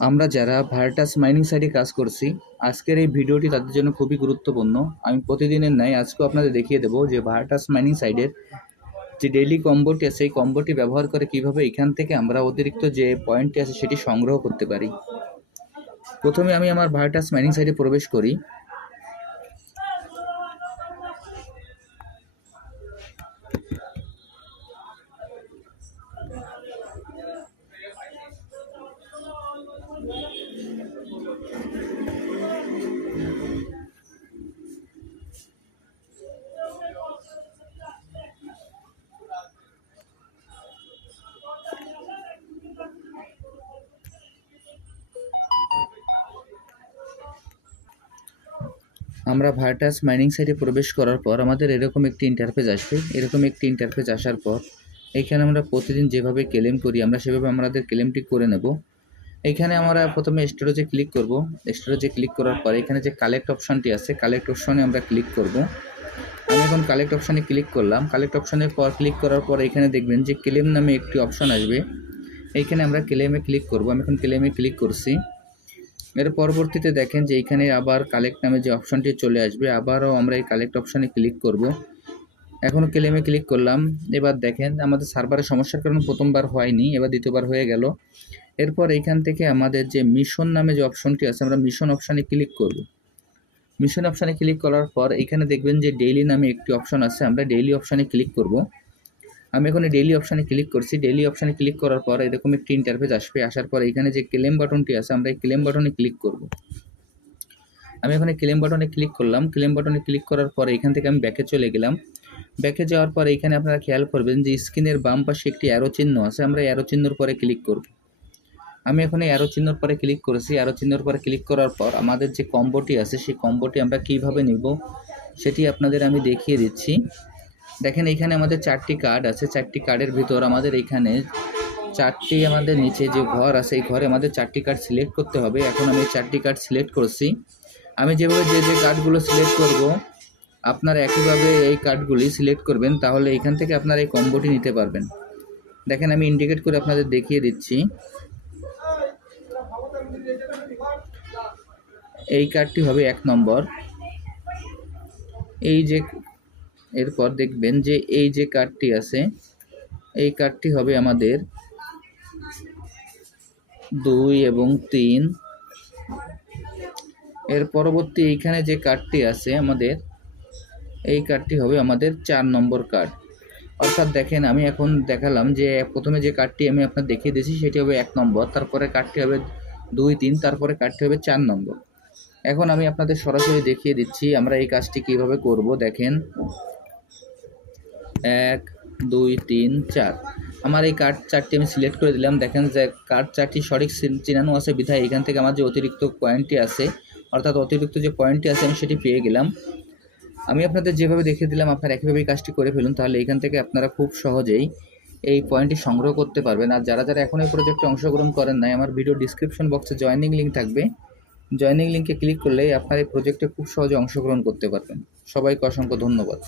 আমরা যারা Virtus mining সাইটে কাজ করছি, আজকের এই ভিডিওটি তাদের জন্য খুবই গুরুত্বপূর্ণ। আমি প্রতিদিনের ন্যায় আজকেও আপনাদের দেখিয়ে দেবো যে ভার্টাস মাইনিং সাইডের যে ডেইলি কম্বোটি আছে সেই কম্বোটি ব্যবহার করে কীভাবে এখান থেকে আমরা অতিরিক্ত যে পয়েন্টটি আছে সেটি সংগ্রহ করতে পারি। প্রথমে আমি আমার ভার্টাস মাইনিং সাইডে প্রবেশ করি। আমরা ভার্টাস মাইনিং সাইটে প্রবেশ করার পর আমাদের এরকম একটি ইন্টারফেস আসবে। এরকম একটি ইন্টারফেস আসার পর এখানে আমরা প্রতিদিন যেভাবে ক্লেম করি, আমরা সেভাবে আমাদের ক্লেমটি করে নেব। এখানে আমরা প্রথমে স্টোরেজে ক্লিক করব। স্টোরেজে ক্লিক করার পর এখানে যে কালেক্ট অপশানটি আছে কালেক্ট অপশানে আমরা ক্লিক করব। আমি এখন কালেক্ট অপশানে ক্লিক করলাম। কালেক্ট অপশানের পর ক্লিক করার পর এখানে দেখবেন যে ক্লেম নামে একটি অপশান আসবে। এইখানে আমরা ক্লেমে ক্লিক করব। আমি এখন ক্লেমে ক্লিক করছি। এর পরবর্তীতে দেখেন যে এইখানে আবার কালেক্ট নামে যে অপশনটি চলে আসবে, আবারও আমরা এই কালেক্ট অপশানে ক্লিক করব। এখন ক্লেমে ক্লিক করলাম। এবার দেখেন আমাদের সার্ভারের সমস্যার কারণে প্রথমবার হয়নি, এবার দ্বিতীয়বার হয়ে গেল। এরপর এইখান থেকে আমাদের যে মিশন নামে যে অপশনটি আছে, আমরা মিশন অপশানে ক্লিক করব। মিশন অপশানে ক্লিক করার পর এখানে দেখবেন যে ডেইলি নামে একটি অপশন আছে, আমরা ডেইলি অপশানে ক্লিক করব। আমি এখন ডেইলি অপশানে ক্লিক করছি। ডেইলি অপশানে ক্লিক করার পর এরকম একটি ইন্টারফেস আসবে। আসার পর এখানে যে ক্লেম বাটনটি আছে, আমরা এই ক্লেম বাটনে ক্লিক করব। আমি এখানে ক্লেম বাটনে ক্লিক করলাম। ক্লেম বাটনে ক্লিক করার পর এখান থেকে আমি ব্যাকে চলে গেলাম। ব্যাকে যাওয়ার পর এখানে আপনারা খেয়াল করবেন যে স্ক্রিনের বাম পাশে একটি অ্যারো চিহ্ন আছে। আমরা অ্যারো চিহ্নর পরে ক্লিক করব। আমি এখানে অ্যারো চিহ্নর পরে ক্লিক করেছি। অ্যারো চিহ্নর পরে ক্লিক করার পর আমাদের যে কম্বোটি আছে, সেই কম্বোটি আমরা কীভাবে নিব, সেটি আপনাদের আমি দেখিয়ে দিচ্ছি। দেখেন এইখানে আমাদের চারটি কার্ড আছে, চারটি কার্ডের ভিতর আমাদের এইখানে চারটি আমাদের নিচে যে ঘর আছে, এই ঘরে আমাদের চারটি কার্ড সিলেক্ট করতে হবে। এখন আমি চারটি কার্ড সিলেক্ট করছি। আমি যেভাবে যে যে কার্ডগুলো সিলেক্ট করব, আপনারা একইভাবে এই কার্ডগুলি সিলেক্ট করবেন, তাহলে এখান থেকে আপনারা এই কম্বোটি নিতে পারবেন। দেখেন আমি ইন্ডিকেট করে আপনাদের দেখিয়ে দিচ্ছি। এই কার্ডটি হবে এক নম্বর। এই যে এরপর দেখবেন যে এই যে কার্ডটি আছে, এই কার্ডটি হবে আমাদের দুই এবং তিন। এর পরবর্তী এইখানে যে কার্ডটি আছে আমাদের, এই কার্ডটি হবে আমাদের চার নম্বর কার্ড। অর্থাৎ দেখেন, আমি এখন দেখালাম যে প্রথমে যে কার্ডটি আমি আপনার দেখিয়ে দিয়েছি, সেটি হবে এক নম্বর, তারপরে কার্ডটি হবে দুই, তিন, তারপরে কার্ডটি হবে চার নম্বর। এখন আমি আপনাদের সরাসরি দেখিয়ে দিচ্ছি আমরা এই কাজটি কীভাবে করব। দেখেন এক, দুই, তিন, চার। আমার এই কার্ড চারটি আমি সিলেক্ট করে দিলাম। দেখেন যে কার্ড চারটি সঠিক চিনানো আছে বিধায় এখান থেকে আমার যে অতিরিক্ত পয়েন্টটি আছে, অর্থাৎ অতিরিক্ত যে পয়েন্টটি আছে আমি সেটি পেয়ে গেলাম। আমি আপনাদের যেভাবে দেখিয়ে দিলাম, আপনারা একইভাবেই কাজটি করে ফেলুন, তাহলে এখান থেকে আপনারা খুব সহজেই এই পয়েন্টটি সংগ্রহ করতে পারবেন। আর যারা যারা এখন এই প্রজেক্টে অংশগ্রহণ করেন নাই, আমার ভিডিও ডিসক্রিপশন বক্সে জয়নিং লিঙ্ক থাকবে। জয়নিং লিঙ্কে ক্লিক করলেই আপনার এই প্রজেক্টে খুব সহজে অংশগ্রহণ করতে পারবেন। সবাইকে অসংখ্য ধন্যবাদ।